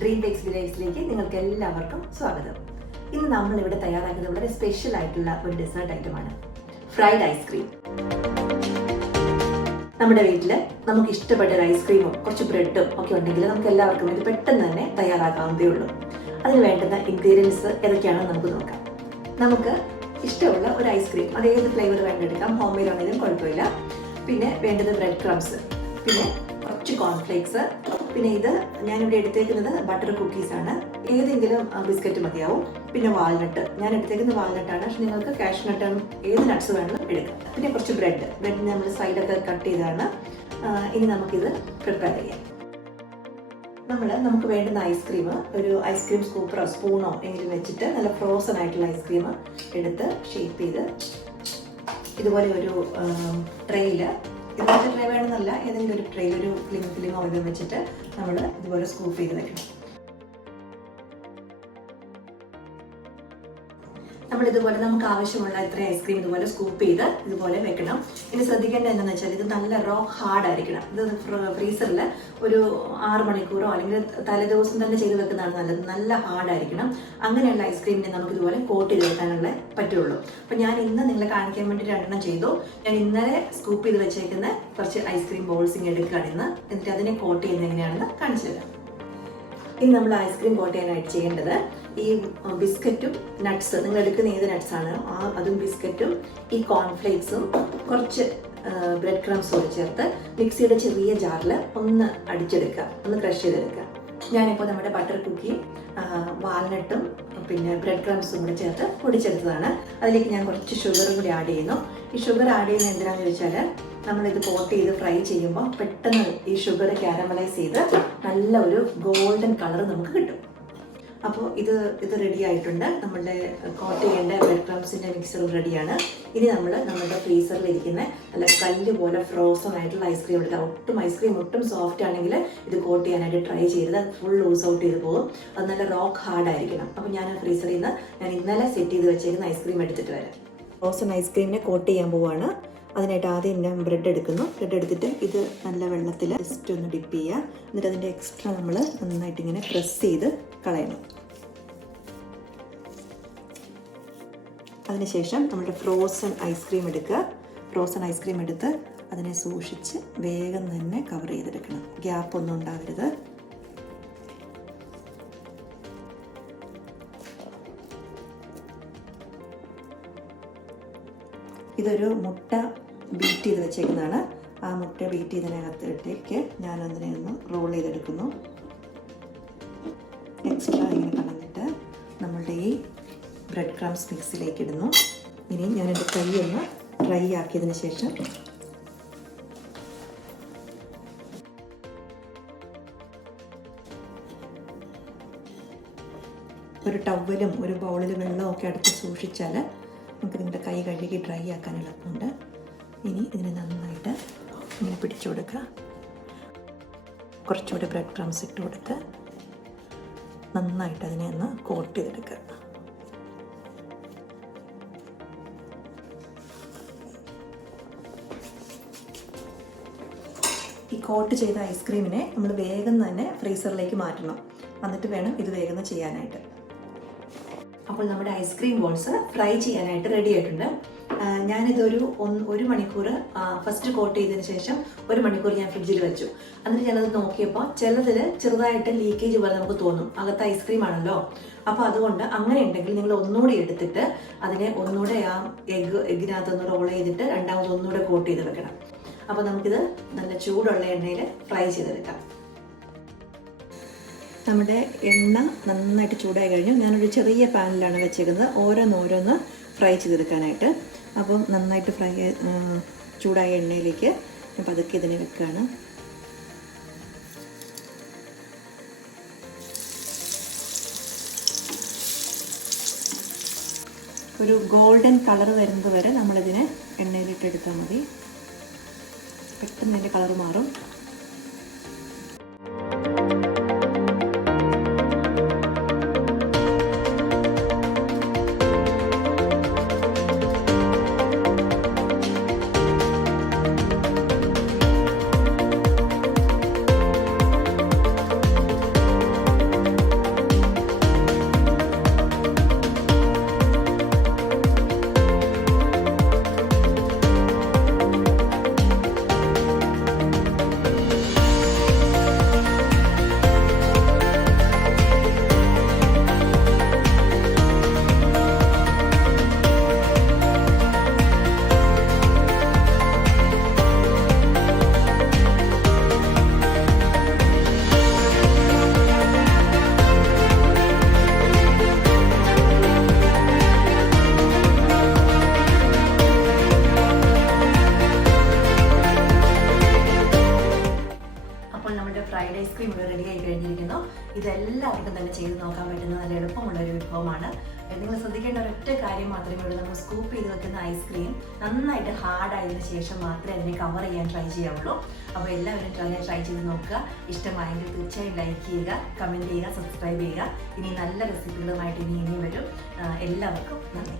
DreamBakes Delights-ലേക്ക് നിങ്ങൾക്ക് എല്ലാവർക്കും സ്വാഗതം. ഇന്ന് നമ്മൾ ഇവിടെ തയ്യാറാക്കുന്നത് വളരെ സ്പെഷ്യൽ ആയിട്ടുള്ള ഒരു ഡെസേർട്ട് ഐറ്റമാണ്, ഫ്രൈഡ് ഐസ്ക്രീം. നമ്മുടെ വീട്ടിൽ നമുക്ക് ഇഷ്ടപ്പെട്ട ഒരു ഐസ്ക്രീമും കുറച്ച് ബ്രെഡും ഒക്കെ ഉണ്ടെങ്കിൽ നമുക്ക് എല്ലാവർക്കും ഇത് പെട്ടെന്ന് തന്നെ തയ്യാറാക്കാവുന്നതേ ഉള്ളൂ. അതിന് വേണ്ടുന്ന ഇൻഗ്രീഡിയൻസ് ഏതൊക്കെയാണെന്ന് നമുക്ക് നോക്കാം. നമുക്ക് ഇഷ്ടമുള്ള ഒരു ഐസ്ക്രീം, അത് ഏത് ഫ്ലേവർ വേണ്ടെടുക്കാം, ഹോം മെയ്ഡ് ആണെങ്കിലും കുഴപ്പമില്ല. പിന്നെ വേണ്ടത് ബ്രെഡ് ക്രംസ്, പിന്നെ കുറച്ച് കോൺഫ്ലേക്സ്, പിന്നെ ഇത് ഞാനിവിടെ എടുത്തേക്കുന്നത് ബട്ടർ കുക്കീസാണ്. ഏതെങ്കിലും ബിസ്ക്കറ്റ് മതിയാവും. പിന്നെ വാൾനട്ട്, ഞാൻ എടുത്തേക്കുന്നത് വാൾനട്ടാണ്, പക്ഷെ നിങ്ങൾക്ക് കാഷ്നട്ടും ഏത് നട്ട്സ് വേണമെങ്കിലും എടുക്കാം. പിന്നെ കുറച്ച് ബ്രെഡ് നമ്മൾ സൈഡൊക്കെ കട്ട് ചെയ്താണ്. ഇനി നമുക്കിത് പ്രിപ്പയർ ചെയ്യാം. നമുക്ക് വേണ്ടുന്ന ഐസ്ക്രീം ഒരു ഐസ്ക്രീം സ്കൂപ്പറോ സ്പൂണോ എങ്കിലും വെച്ചിട്ട് നല്ല ഫ്രോസൺ ആയിട്ടുള്ള ഐസ്ക്രീം എടുത്ത് ഷേപ്പ് ചെയ്ത് ഇതുപോലെ ഒരു ട്രെയിൽ, ഇതുപോലത്തെ ട്രേ വേണമെന്നല്ല, ഏതെങ്കിലും ഒരു ട്രെയിൽ ഒരു ഫിലിമോ ഇത് വെച്ചിട്ട് നമ്മൾ ഇതുപോലെ സ്കൂപ്പ് ചെയ്ത് വെക്കണം. നമ്മളിതുപോലെ നമുക്ക് ആവശ്യമുള്ള ഇത്ര ഐസ്ക്രീം ഇതുപോലെ സ്കൂപ്പ് ചെയ്ത് ഇതുപോലെ വെക്കണം. ഇനി ശ്രദ്ധിക്കേണ്ടത് എന്താണെന്ന് വെച്ചാൽ ഇത് നല്ല റോക്ക് ഹാർഡ് ആയിരിക്കണം. ഇത് ഫ്രീസറിൽ ഒരു 6 മണിക്കൂറോ അല്ലെങ്കിൽ തലേദിവസം തന്നെ ചെയ്ത് വെക്കുന്നതാണ് നല്ലത്. നല്ല ഹാർഡായിരിക്കണം. അങ്ങനെയുള്ള ഐസ്ക്രീമിനെ നമുക്ക് ഇതുപോലെ കോട്ട് ചെയ്ത് വെക്കാനുള്ള പറ്റുള്ളൂ. അപ്പം ഞാൻ ഇന്ന് നിങ്ങളെ കാണിക്കാൻ വേണ്ടി 2 ചെയ്തു. ഞാൻ ഇന്നലെ സ്കൂപ്പ് ചെയ്ത് വെച്ചേക്കുന്ന കുറച്ച് ഐസ്ക്രീം ബോൾസിങ് എടുക്കുകയാണ് ഇന്ന്. എന്നിട്ട് അതിനെ കോട്ട് ചെയ്യുന്നത് എങ്ങനെയാണെന്ന് കാണിച്ചു തരാം. ഇനി നമ്മൾ ഐസ്ക്രീം കോട്ട് ചെയ്യാനായിട്ട് ചെയ്യേണ്ടത് ഈ ബിസ്ക്കറ്റും നട്ട്സ്, നിങ്ങൾ എടുക്കുന്ന ഏത് നട്ട്സാണ് അതും ബിസ്ക്കറ്റും ഈ കോൺഫ്ലേക്സും കുറച്ച് ബ്രെഡ് ക്രംസും ചേർത്ത് മിക്സിയുടെ ചെറിയ ജാറിൽ ഒന്ന് അടിച്ചെടുക്കുക, ഒന്ന് ക്രഷ് ചെയ്തെടുക്കുക. ഞാനിപ്പോൾ നമ്മുടെ ബട്ടർ കുക്കിയും വാൽനട്ടും പിന്നെ ബ്രെഡ് ക്രംസും കൂടി ചേർത്ത് പൊടിച്ചെടുത്തതാണ്. അതിലേക്ക് ഞാൻ കുറച്ച് ഷുഗറും കൂടി ആഡ് ചെയ്യുന്നു. ഈ ഷുഗർ ആഡ് ചെയ്യുന്നത് എന്തിനാണെന്ന് ചോദിച്ചാൽ നമ്മളിത് കോട്ട് ചെയ്ത് ഫ്രൈ ചെയ്യുമ്പോൾ പെട്ടെന്ന് ഈ ഷുഗർ കാരമലൈസ് ചെയ്ത് നല്ല ഒരു ഗോൾഡൻ കളർ നമുക്ക് കിട്ടും. അപ്പോൾ ഇത് റെഡി ആയിട്ടുണ്ട്. നമ്മളുടെ കോട്ട് ചെയ്യേണ്ട ബ്രെഡ് ക്രംസിൻ്റെ മിക്സറും റെഡിയാണ്. ഇനി നമ്മുടെ ഫ്രീസറിൽ ഇരിക്കുന്ന നല്ല കല്ല് പോലെ ഫ്രോസൺ ആയിട്ടുള്ള ഐസ്ക്രീം എടുക്കുക. ഐസ്ക്രീം ഒട്ടും സോഫ്റ്റ് ആണെങ്കിൽ ഇത് കോട്ട് ചെയ്യാനായിട്ട് ട്രൈ ചെയ്തത് ഫുൾ ലൂസ് ഔട്ട് ചെയ്ത് പോകും. അത് നല്ല റോക്ക് ഹാർഡ് ആയിരിക്കണം. അപ്പോൾ ഞാൻ ഫ്രീസറിൽ നിന്ന് ഞാൻ ഇന്നലെ സെറ്റ് ചെയ്ത് വെച്ചേക്കുന്ന ഐസ്ക്രീം എടുത്തിട്ട് വരാം. ഫ്രോസൺ ഐസ്ക്രീമിനെ കോട്ട് ചെയ്യാൻ പോവുകയാണ്. അതിനായിട്ട് ആദ്യം ഞാൻ ബ്രെഡ് എടുക്കുന്നു. ബ്രെഡ് എടുത്തിട്ട് ഇത് നല്ല വെള്ളത്തിൽ ജസ്റ്റ് ഒന്ന് ഡിപ്പ് ചെയ്യുക. എന്നിട്ട് അതിൻ്റെ എക്സ്ട്രാ നമ്മൾ നന്നായിട്ട് ഇങ്ങനെ പ്രസ് ചെയ്ത് കളയണം. അതിനുശേഷം നമ്മുടെ ഫ്രോസൺ ഐസ്ക്രീം എടുക്കുക. ഫ്രോസൺ ഐസ്ക്രീം എടുത്ത് അതിനെ സൂക്ഷിച്ച് വേഗം തന്നെ കവർ ചെയ്തെടുക്കണം. ഗ്യാപ്പൊന്നും ഉണ്ടാവരുത്. ഇതൊരു മുട്ട ബീറ്റ് ചെയ്ത് വെച്ചേക്കുന്നതാണ്. ആ മുട്ട ബീറ്റ് ചെയ്തതിനകത്തേക്ക് ഞാൻ അതിനെ ഒന്ന് റോൾ ചെയ്തെടുക്കുന്നു. എക്സ്ട്രാ ഇങ്ങനെ കളഞ്ഞിട്ട് നമ്മളുടെ ഈ ബ്രെഡ് ക്രംസ് മിക്സിലേക്ക് ഇടുന്നു. ഇനി ഞാൻ എൻ്റെ കൈ ഒന്ന് ഡ്രൈ ആക്കിയതിന് ശേഷം ഒരു ടവലും ഒരു ബൗളിൽ വെള്ളവും ഒക്കെ അടുത്ത് സൂക്ഷിച്ചാൽ നമുക്ക് നിങ്ങളുടെ കൈ കഴുകി ഡ്രൈ ആക്കാൻ എളുപ്പമുണ്ട്. ഇനി ഇതിനെ നന്നായിട്ട് ഇങ്ങനെ പിടിച്ചു കൊടുക്കുക. കുറച്ചുകൂടി ബ്രെഡ് ക്രംസ് ഇട്ട് കൊടുത്ത് നന്നായിട്ട് അതിനെ ഒന്ന് കോട്ട് ചെയ്തെടുക്കുക. ഈ കോട്ട് ചെയ്ത ഐസ്ക്രീമിനെ നമ്മൾ വേഗം തന്നെ ഫ്രീസറിലേക്ക് മാറ്റണം. എന്നിട്ട് വേണം ഇത് വേഗം ചെയ്യാനായിട്ട്. അപ്പോൾ നമ്മുടെ ഐസ്ക്രീം ബോൾസ് ഫ്രൈ ചെയ്യാനായിട്ട് റെഡി ആയിട്ടുണ്ട്. ഞാനിതൊരു 1 മണിക്കൂർ ഫസ്റ്റ് കോട്ട് ചെയ്തതിന് ശേഷം 1 മണിക്കൂർ ഞാൻ ഫ്രിഡ്ജിൽ വെച്ചു. എന്നിട്ട് ഞാനത് നോക്കിയപ്പോൾ ചിലതിൽ ചെറുതായിട്ട് ലീക്കേജ് പോലെ നമുക്ക് തോന്നും. അകത്ത് ഐസ്ക്രീം ആണല്ലോ. അപ്പോൾ അതുകൊണ്ട് അങ്ങനെ ഉണ്ടെങ്കിൽ നിങ്ങൾ ഒന്നുകൂടി എടുത്തിട്ട് അതിനെ ഒന്നുകൂടെ ആ എഗ്ഗിനകത്തൊന്ന് റോൾ ചെയ്തിട്ട് രണ്ടാമത് ഒന്നുകൂടെ കോട്ട് ചെയ്ത് വെക്കണം. അപ്പോൾ നമുക്കിത് നല്ല ചൂടുള്ള എണ്ണയിൽ ഫ്രൈ ചെയ്തെടുക്കാം. നമ്മുടെ എണ്ണ നന്നായിട്ട് ചൂടായി കഴിഞ്ഞു. ഞാനൊരു ചെറിയ പാനിലാണ് വെച്ചേക്കുന്നത് ഓരോന്ന് ഫ്രൈ ചെയ്തെടുക്കാനായിട്ട്. അപ്പം നന്നായിട്ട് ചൂടായ എണ്ണയിലേക്ക് ഞാൻ പതുക്കെ ഇതിനെ വെക്കുകയാണ്. ഒരു ഗോൾഡൻ കളർ വരുന്നത് വരെ നമ്മളിതിനെ എണ്ണയിലിട്ടെടുത്താൽ മതി. പെട്ടെന്ന് ഇതിൻ്റെ കളർ മാറും. നോക്കാൻ പറ്റുന്ന നല്ല എളുപ്പമുള്ള ഒരു വിഭവമാണ്. നിങ്ങൾ ശ്രദ്ധിക്കേണ്ട ഒരൊറ്റ കാര്യം മാത്രമേ ഉള്ളൂ, നമ്മൾ സ്കൂപ്പ് ചെയ്ത് വെക്കുന്ന ഐസ്ക്രീം നന്നായിട്ട് ഹാർഡായതിനു ശേഷം മാത്രമേ അതിനെ കവർ ചെയ്യാൻ ട്രൈ ചെയ്യാവുള്ളൂ. അപ്പോൾ എല്ലാവരും ട്രൈ ചെയ്ത് നോക്കുക. ഇഷ്ടമായെങ്കിൽ തീർച്ചയായും ലൈക്ക് ചെയ്യുക, കമൻറ്റ് ചെയ്യുക, സബ്സ്ക്രൈബ് ചെയ്യുക. ഇനി നല്ല റെസിപ്പികളുമായിട്ട് ഇനി വരും. എല്ലാവർക്കും നന്ദി.